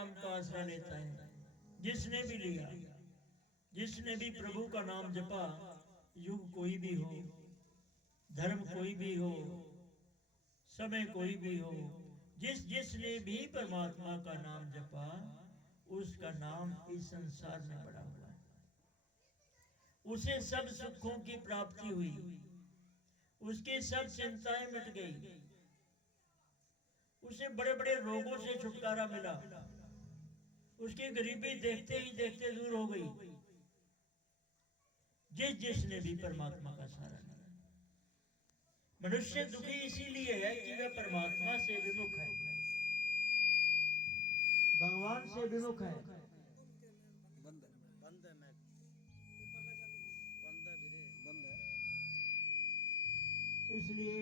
नाम का आसरा लेता है। जिसने भी लिया, जिसने भी प्रभु का नाम जपा, युग कोई भी हो, धर्म कोई भी हो, समय कोई भी हो, जिसने भी परमात्मा का नाम जपा, उसका नाम इस संसार में बड़ा हुआ है। उसे सब सुखों की प्राप्ति हुई, उसकी सब चिंताएं मिट गई, उसे बड़े बड़े रोगों से छुटकारा मिला, उसकी गरीबी देखते ही देखते दूर हो गई। जिसने भी परमात्मा का सहारा लिया। मनुष्य दुखी इसीलिए है कि वह परमात्मा से विमुख है, भगवान से विमुख है। बंद है मैक, बंद है वीरे, बंद है। इसलिए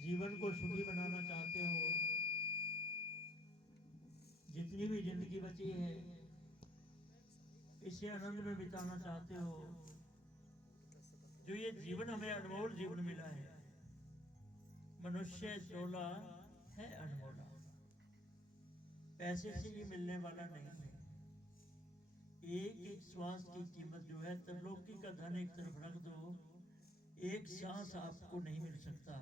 जीवन को सुखी बनाना चाहते हो, जितनी भी जिंदगी बची है इसे आनंद में बिताना चाहते हो, जो ये जीवन हमें अनमोल जीवन मिला है, मनुष्य चोला है अनमोला, पैसे से ये मिलने वाला नहीं है। एक एक श्वास की कीमत जो है, त्रिलोकी का धन एक तरफ रख दो, एक सांस आपको नहीं मिल सकता,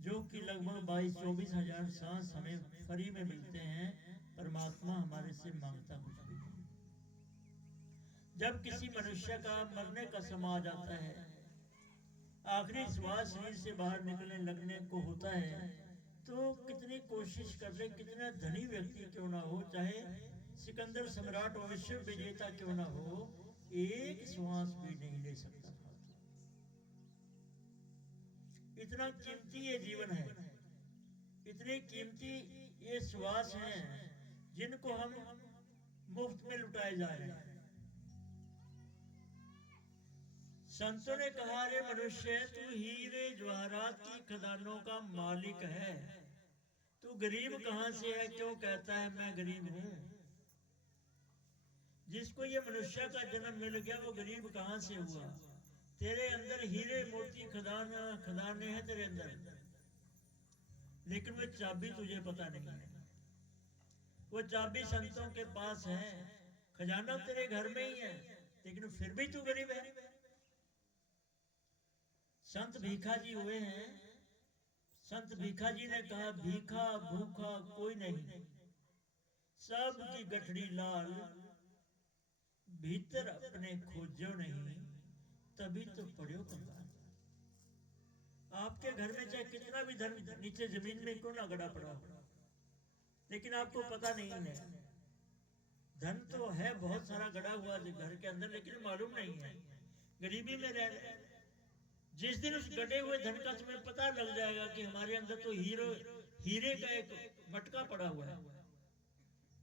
जो कि लगभग 22-24 हजार सांस हमें फ्री में मिलते हैं। परमात्मा हमारे से मांगता कुछ भी नहीं। जब किसी मनुष्य का मरने का समय आ जाता है, आखिरी श्वास शरीर से बाहर निकलने लगने को होता है, तो कितनी कोशिश कर ले, कितना धनी व्यक्ति क्यों ना हो, चाहे सिकंदर सम्राट और विश्व विजेता क्यों ना हो, एक श्वास भी नहीं ले सकता। इतना कीमती ये जीवन है, इतने कीमती ये श्वास हैं, जिनको हम मुफ्त में लुटाए जा रहे हैं। संतों ने कहा, रे मनुष्य, तू हीरे जवाहरात की खदानों का मालिक है, तू गरीब कहां से है, क्यों कहता है मैं गरीब हूं। जिसको ये मनुष्य का जन्म मिल गया वो गरीब कहां से हुआ। तेरे अंदर हीरे मोती खदाने हैं तेरे अंदर, लेकिन वो चाबी तुझे पता नहीं है। वो चाबी संतों के पास है, खजाना तेरे घर में ही है, लेकिन फिर भी तू गरीब है। संत भीखा जी हुए हैं। संत भीखा जी ने कहा, भीखा भूखा कोई नहीं, सबकी गठड़ी लाल, भीतर अपने खोजो नहीं, तभी तो पड़ो कंगाल। आपके घर में चाहे कितना भी धन नीचे जमीन में क्यों ना गड़ा पड़ा हो, लेकिन आपको पता नहीं है। धन तो है बहुत सारा गड़ा हुआ घर के अंदर, लेकिन मालूम नहीं है, गरीबी में रह रहे। जिस दिन उस गड़े हुए धन का तुम्हें पता लग जाएगा कि हमारे अंदर तो हीरे का एक मटका पड़ा हुआ है,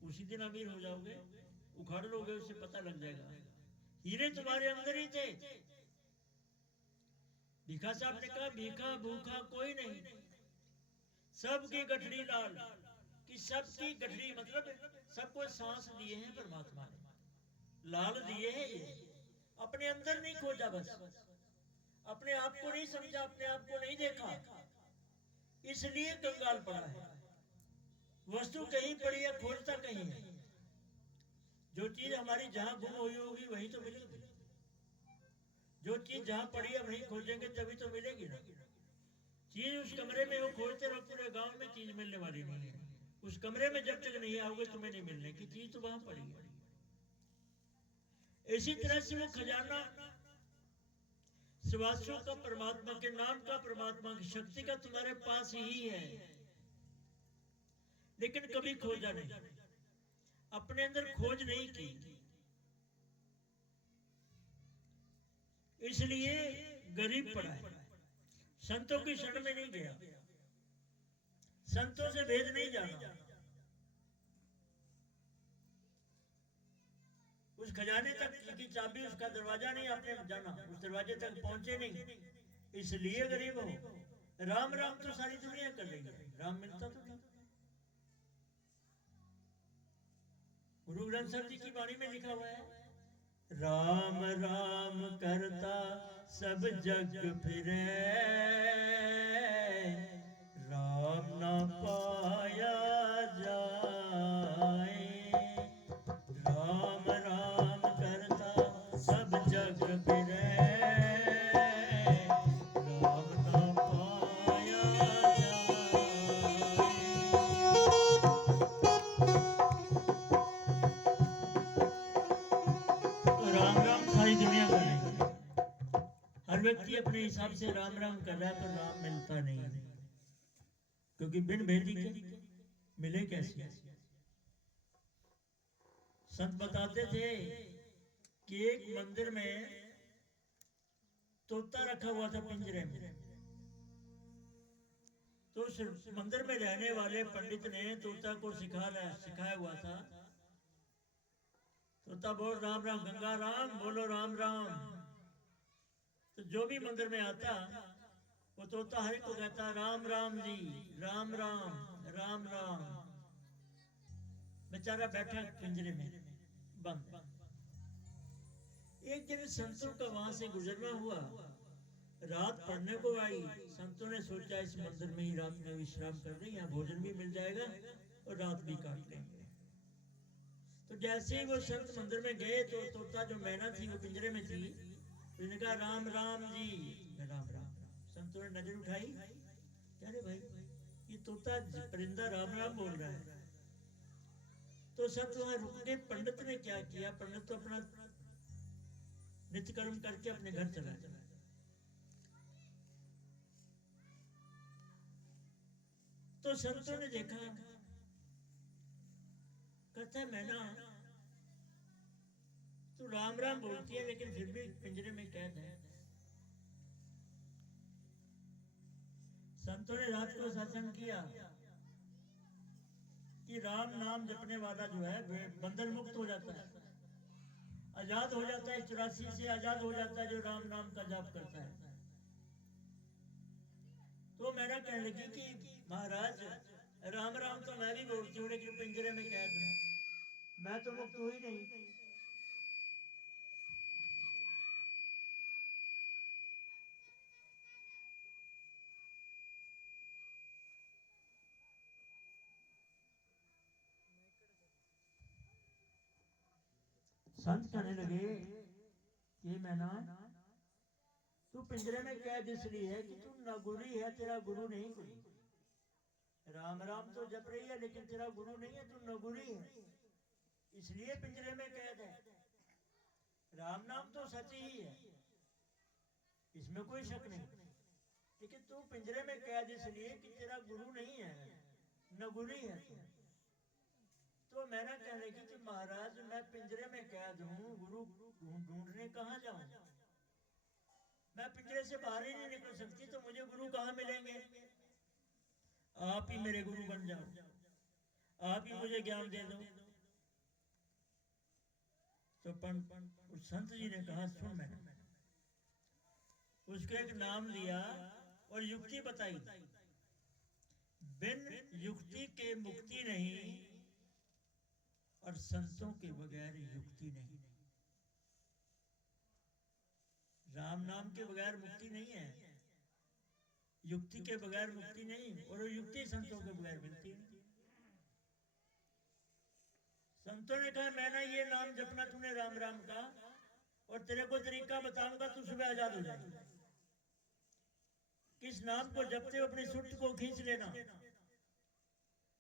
उसी दिन अमीर हो जाओगे। उखाड़ लोगे, उसे पता लग जाएगा हीरे तुम्हारे अंदर ही थे। भीखा साहब ने कहा, भीखा भूखा कोई नहीं, सबकी गठड़ी लाल। कि सबकी गठड़ी मतलब सबको सांस दिए हैं परमात्मा ने, लाल दिए हैं। ये अपने अंदर नहीं खोजा, बस अपने आप को नहीं समझा, अपने आप को नहीं देखा, इसलिए कंगाल पड़ा है। वस्तु कहीं पड़ी है, खोजता कहीं है। जो चीज हमारी जहां गुम हुई होगी वही तो मिलेगी। जो चीज जहां पड़ी है वहीं खोजेंगे तभी तो मिलेगी ना। चीज उस कमरे में हो, खोजते रहो, पूरे गांव में चीज मिलने वाली नहीं है। उस कमरे में जब तक नहीं आओगे तुम्हें नहीं मिलने की चीज, तो वहां पड़ी है। इसी तरह से वो खजाना श्वासों का परमात्मा के नाम का, परमात्मा की शक्ति का तुम्हारे पास ही है, लेकिन कभी खोजा नहीं, अपने अंदर खोज नहीं की, इसलिए गरीब पड़ा है। संतों की शरण में नहीं गया, संतों से भेद नहीं जाना, उस खजाने तक की चाबी, उसका दरवाजा नहीं आपने जाना, उस दरवाजे तक पहुंचे नहीं, इसलिए गरीब हो। राम राम तो सारी दुनिया कर रही है, राम मिलता तो था। गुरु ग्रंथ साहब जी की वाणी में लिखा हुआ है, राम राम करता सब जग फिरे, राम ना पाया व्यक्ति अपने हिसाब से राम राम कर रहा है तो राम मिलता नहीं, क्योंकि बिन भेदी के मिले कैसे। संत बताते थे कि एक मंदिर में तोता रखा हुआ था पिंजरे में। तो उस मंदिर में रहने वाले पंडित ने तोता को सिखाया हुआ था। तोता बोल राम राम, गंगा राम बोलो राम राम। तो जो भी मंदिर में आता वो तोता हरि को कहता राम राम जी, राम राम, राम राम। बेचारा बैठा पिंजरे में बंद। एक दिन संतों का वहां से गुजरना हुआ, रात पड़ने को आई। संतों ने सोचा इस मंदिर में ही रात में विश्राम कर लें, यहाँ भोजन भी मिल जाएगा और रात भी काट लेंगे। तो जैसे ही वो संत मंदिर में गए तो तोता जो मैना थी वो पिंजरे में थी, तो उन्होंने कहा राम राम जी, राम राम। संतों ने नजर उठाई, कह रहे भाई ये तोता परिंदा राम राम बोल रहा है। तो संत वहां रुक गए। पंडित ने क्या किया, पंडित तो अपना नित्य कर्म करके अपने घर चला गया। तो संतों ने देखा, कहता है मैना तू राम राम बोलती है लेकिन फिर भी पिंजरे में कैद है। संतों ने रात को सत्संग किया कि राम नाम जपने वाला जो है बंधन मुक्त हो जाता है, आजाद हो जाता है, 84 से आजाद हो जाता है जो राम नाम का जाप करता है। तो मैंने कहने लगी कि महाराज राम राम तो मैं भी बोलती हूँ लेकिन पिंजरे में कैद हूँ, मैं तो मुक्त हुई नहीं। संत कहने लगे कि मैना तू पिंजरे में कैद इसलिए है कि तू नगुरी है, तेरा गुरु नहीं कोई। राम राम तो जप रही है लेकिन तेरा गुरु नहीं है, तू नगुरी है, इसलिए पिंजरे में कैद है। राम नाम तो सच ही है, इसमें कोई शक नहीं, लेकिन तू पिंजरे में कैद इसलिए कि तेरा गुरु नहीं है, नगुरी है तू। तो मैंने कहने की कि महाराज मैं पिंजरे में कैद हूँ, गुरु ढूंढने कहाँ जाऊं, मैं पिंजरे से बाहर ही नहीं निकल सकती, तो मुझे गुरु कहाँ मिलेंगे। आप ही मेरे गुरु बन जाओ, आप ही मुझे ज्ञान दे दो। तो उस संत जी ने कहा सुन, मैंने उसको एक नाम दिया और युक्ति बताई, बिन युक्ति के मुक्ति नहीं और संतों के बगैर युक्ति नहीं। राम नाम के बगैर मुक्ति नहीं है, युक्ति के बगैर मुक्ति नहीं, और युक्ति संतों के बगैर मिलती नहीं। संतों ने कहा मैंने ये नाम जपना तूने राम राम का, और तेरे को तरीका बताऊंगा, तू सुबह आजाद हो जाएगा। किस नाम को जपते हो अपनी सुर्त को खींच लेना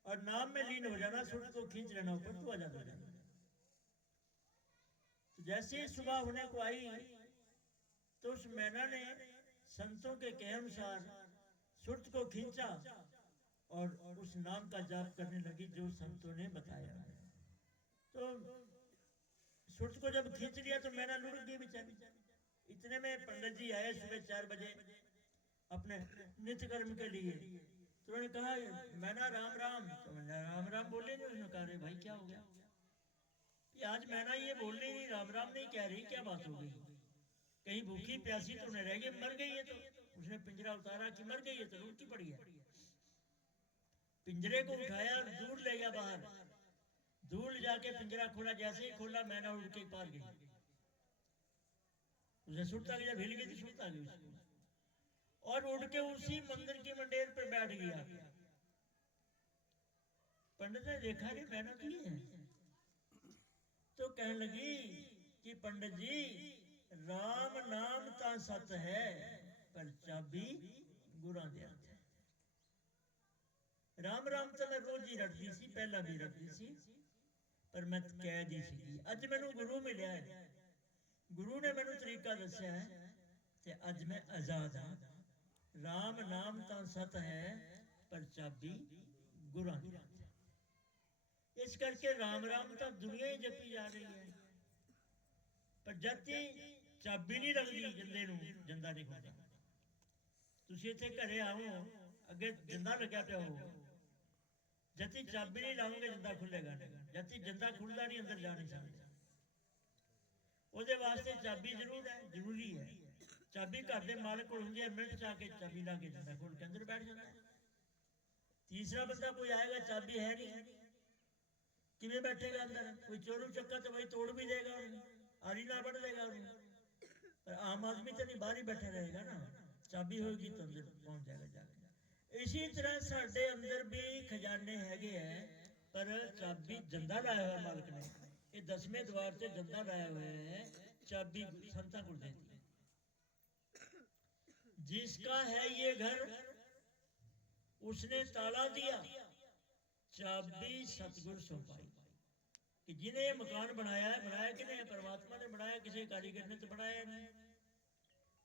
और नाम में लीन हो जाना, सुर्त को खींच लेना ऊपर, तू आजाद हो जाएगा। तो जैसे ही सुबह होने को आई तो उस मैना ने संतों के कहे अनुसार सुर्त को खींचा और उस नाम का जाप करने लगी जो संतों ने बताया। तो सुर्त को जब खींच लिया तो मैना लुढ़क गई बेचारी। इतने में पंडित जी आए सुबह 4 बजे अपने नित्य कर्म के लिए। तो उन्होंने कहा मैना राम राम, तो मैंने राम राम बोले नहीं। उन्होंने कहा भाई क्या हो गया, आज मैना ये बोल नहीं राम राम नहीं कह रही, क्या बात हो गई, कहीं भूखी प्यासी तो नहीं रह गई, मर गई है। तो उसने पिंजरा उतारा कि मर गई है, तो लुढ़की पड़ी है। पिंजरे को उठाया और दूर ले गया बाहर, दूर ले जाके पिंजरा खोला, जैसे ही खोला मैना उड़ के पार गई। उसने सुरता गया, हिल गई थी, सुरता गई उसको, और उड़ के उसी मंदिर की मंडेर पर बैठ गया। पंडित ने देखा नहीं मैना तो ये है, तो कहने लगी कि पंडित जी राम नाम ता सत है पर चाबी गुरां दे हथ है। राम राम तो मैं रोज ही रटती सी, पहला भी रटती सी, पर मैं कैद ही सी। अज मैनू गुरु मिलिया है, गुरु ने मैनू तरीका दस्या है ਤੇ ਅੱਜ ਮੈਂ ਆਜ਼ਾਦ ਹਾਂ। ਰਾਮ ਨਾਮ ਤਾਂ ਸਤ ਹੈ, ਪਰ ਚਾਬੀ ਗੁਰਾਂ ਦੀ ਹੱਥ ਹੈ। ਇਸ ਕਰਕੇ ਰਾਮ ਰਾਮ ਤਾਂ ਦੁਨੀਆ ਹੀ ਜਪੀ ਜਾ ਰਹੀ ਹੈ, ਪਰ ਜਦ ਹੀ ਚਾਬੀ ਨਹੀਂ ਲੱਗਦੀ ਜਿੰਦੇ ਨੂੰ, ਜਿੰਦਾ ਨਹੀਂ ਖੁੱਲਦਾ। ਤੁਸੀਂ ਇੱਥੇ ਘਰੇ ਆਓ, ਅੱਗੇ ਜਿੰਦਾ ਲੱਗਿਆ ਪਿਆ ਹੋ, ਜਦ ਹੀ ਚਾਬੀ ਨਹੀਂ ਲਾਉਂਗੇ ਜਿੰਦਾ ਖੁੱਲੇਗਾ ਨਹੀਂ। ਜਦ ਹੀ ਜਿੰਦਾ ਖੁੱਲਦਾ ਨਹੀਂ, ਅੰਦਰ ਜਾ ਨਹੀਂ ਸਕਦੇ। ਉਹਦੇ ਵਾਸਤੇ ਚਾਬੀ ਜ਼ਰੂਰ ਹੈ, ਜ਼ਰੂਰੀ ਹੈ। ਚਾਬੀ ਘਰ ਦੇ ਮਾਲਕ ਕੋਲ ਹੁੰਦੀ ਹੈ, ਮਿੰਟ ਚ ਆ ਕੇ ਚਾਬੀ ਲਾ ਕੇ ਜਿੰਦਾ ਖੋਲ ਕੇ ਅੰਦਰ ਬੈਠ ਜਾਂਦਾ ਹੈ। ਤੀਸਰਾ ਬੰਦਾ ਕੋਈ ਆਏਗਾ, ਚਾਬੀ ਹੈ ਨਹੀਂ, ਕਿਵੇਂ ਬੈਠੇਗਾ ਅੰਦਰ? ਕੋਈ ਚੋਰੂ ਚੱਕਾ ਤਾਂ ਭਾਈ ਤੋੜ ਵੀ ਦੇਗਾ ਉਹਨੂੰ, ਆਰੀ ਨਾਲ ਵੱਢ ਦੇਗਾ ਉਹਨੂੰ, ਪਰ ਆਮ ਆਦਮੀ ਤਾਂ ਨਹੀਂ, ਬਾਹਰ ਹੀ ਬੈਠਾ ਰਹੇਗਾ ਨਾ। ਚਾਬੀ ਹੋਏਗੀ ਤਾਂ ਅੰਦਰ ਪਹੁੰਚ ਜਾਏਗਾ ਜਾ ਕੇ। ਇसी ਤਰ੍ਹਾਂ ਸਾਡੇ ਅੰਦਰ ਵੀ ਖਜ਼ਾਨੇ ਹੈਗੇ ਹੈ, ਪਰ ਚਾਬੀ ਜੰਦਾ ਲਾਇਆ ਹੋਇਆ ਮਾਲਕ ਨੇ। ਇਹ 10ਵੇਂ द्वार से जंदा लाया हुआ है, चाबी संता को देती है। जिसका है ये घर उसने ताला दिया, चाबी सतगुर सौंपाई। कि जिन्हें ये मकान बनाया है, बनाया किने? परमात्मा ने बनाया, किसी कारीगर ने तो बनाया नहीं।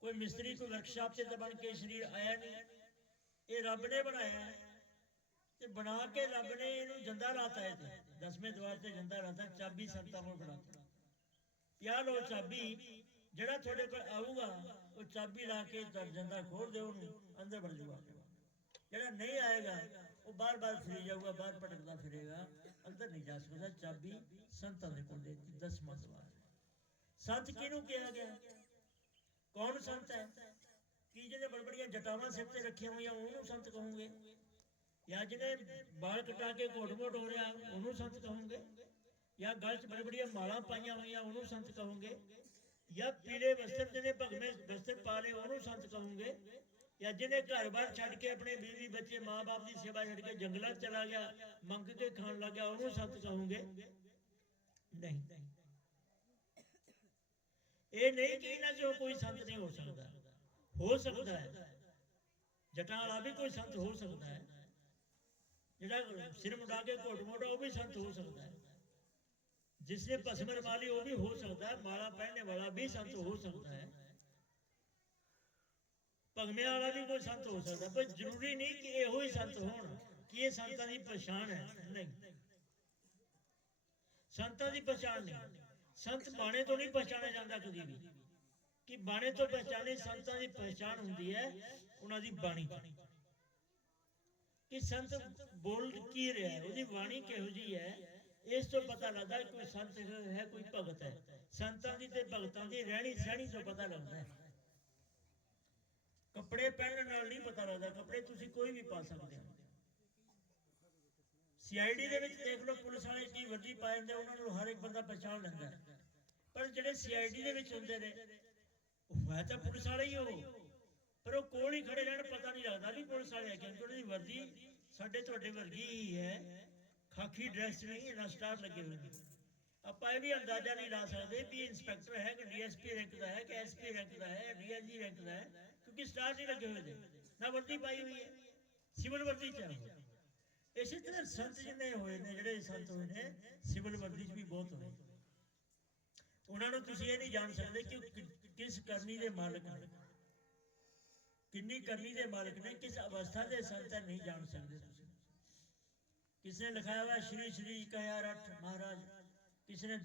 कोई मिस्त्री कोई वर्कशॉप से तो बन के शरीर आया नहीं, ये रब ने बनाया है। ਤੇ ਬਣਾ ਕੇ ਰੱਬ ਨੇ ਇਹਨੂੰ ਜੰਦਾ ਲਾਤਾ ਹੈ। ਤੇ 10ਵੇਂ द्वार ਤੇ ਜੰਦਾ ਲਾਤਾ, ਚਾਬੀ ਸੰਤਾਂ ਕੋਲ ਫੜਾਤੀ। ਪਿਆ ਲੋ ਚਾਬੀ, ਜਿਹੜਾ ਤੁਹਾਡੇ ਕੋਲ ਆਊਗਾ ਉਹ ਚਾਬੀ ਲਾ ਕੇ ਜੰਦਾ ਖੋਲ ਦਿਓ, ਉਹਨੂੰ ਅੰਦਰ ਵੜ ਜਾਊਗਾ। ਜਿਹੜਾ ਨਹੀਂ ਆਏਗਾ ਉਹ ਬਾਰ-ਬਾਰ ਫਿਰੀ ਜਾਊਗਾ, ਬਾਹਰ ਭਟਕਦਾ ਫਿਰੇਗਾ, ਅੰਦਰ ਨਹੀਂ ਜਾ ਸਕਦਾ। ਚਾਬੀ ਸੰਤਾਂ ਦੇ ਕੋਲ ਦੇਤੀ, 10ਵਾਂ द्वार। ਸੰਤ ਕਿਹਨੂੰ ਕਿਹਾ ਗਿਆ? ਕੌਣ ਸੰਤ ਹੈ? ਕੀ ਜਿਹਨੇ ਬੜਬੜੀਆਂ ਜਟਾਵਾਂ ਸਿਰ ਤੇ ਰੱਖੀਆਂ ਹੋਈਆਂ ਉਹਨੂੰ ਸੰਤ ਕਹੋਗੇ, या जिन्हें बाल कटा के घोट-घोट हो रहा उन्होंने संत कहोगे, या गल च बड़ी बड़िया माला पाइया हुई उन्होंने संत कहोगे, या पीले वस्त्र जिन्हें भगवे वस्त्र पा ले उन्होंने संत कहोगे, या जिन्हें घर बार छड़ के अपने बीवी बच्चे माँ बाप की सेवा छड़ के जंगल चला गया, मंग के खान लग गया, उन्होंने संत कहोगे? नहीं, ये नहीं कहना कि कोई संत नहीं हो सकता है। जटा वाला भी कोई संत हो सकता है, ਜਿਹੜਾ ਸਿਰ ਮੁੰਡਾ ਕੇ ਘੋਟ ਮੋੜਾ ਉਹ ਵੀ ਸੰਤ ਹੋ ਸਕਦਾ ਹੈ। जिसने भस्म रमा ली वो भी हो सकता है, माला पहनने वाला भी संत हो सकता है, भगमे वाला भी कोई संत हो सकता है। पर जरूरी नहीं कि ਇਹੋ ਹੀ संत होण कि ये संतां ਦੀ पहचान है। नहीं, संतां ਦੀ पहचान नहीं। संत बाणे तो नहीं पहचाने जाता कभी भी, कि बाणे तो पहचाने। संतां ਦੀ पहचान ਹੁੰਦੀ है ਉਹਨਾਂ ਦੀ ਬਾਣੀ ਤੋਂ, कि संत बोल की रहा है, उसकी वाणी किहो जी है, इस तो पता लगता कोई संत है, कोई भगत है। संतां दी ते भगतां दी रहनी सहनी तो पता लगता है। कपड़े पहनने नाल नहीं पता लगता, कपड़े तुसी कोई भी पा सकते हो। CID दे विच देख लो, पुलिस वाले की वर्दी पाए हुंदे, उन्हां नूं हर एक बंदा पहचान लैंदा है। पर जिहड़े CID दे विच हुंदे ने है तां पुलिस वाले ही हो, पर वो कोल ही खड़े रहन, पता नहीं लगता भी पुलिस वाले है, क्योंकि उन्होंने वर्दी साडे तुहाडे वर्गी ही है, खाकी ड्रेस नहीं, ना स्टार लगे हुए हैं। ਆਪਾਂ ਇਹ ਵੀ ਅੰਦਾਜ਼ਾ ਨਹੀਂ ਲਾ ਸਕਦੇ ਵੀ ਇੰਸਪੈਕਟਰ ਹੈ ਕਿ DSP ਰੈਂਕ ਦਾ ਹੈ ਕਿ SP ਰੈਂਕ ਦਾ ਹੈ, DIG ਰੈਂਕ ਦਾ ਹੈ, ਕਿਉਂਕਿ ਸਟਾਰ ਨਹੀਂ ਲੱਗੇ ਹੋਏ ਨੇ, ਨਾ ਵਰਦੀ ਪਾਈ ਹੋਈ ਹੈ, ਸਿਵਲ ਵਰਦੀ ਚ ਹੈ। ਇਸੇ ਤਰ੍ਹਾਂ ਸੰਤ ਜਿੰਨੇ ਹੋਏ ਨੇ, ਜਿਹੜੇ ਸੰਤ ਹੋਏ ਨੇ ਸਿਵਲ ਵਰਦੀ ਚ ਵੀ ਬਹੁਤ ਹੋਏ, ਉਹਨਾਂ ਨੂੰ ਤੁਸੀਂ ਇਹ ਨਹੀਂ ਜਾਣ ਸਕਦੇ ਕਿ ਕਿਸ ਕਰਨੀ ਦੇ ਮਾਲਕ ਨੇ, किन्नी करनी दे मालिक ने, किस अवस्था के संत है, नहीं जान सकते। किसने लिखाया हुआ श्री श्री 1008 महाराज, किसने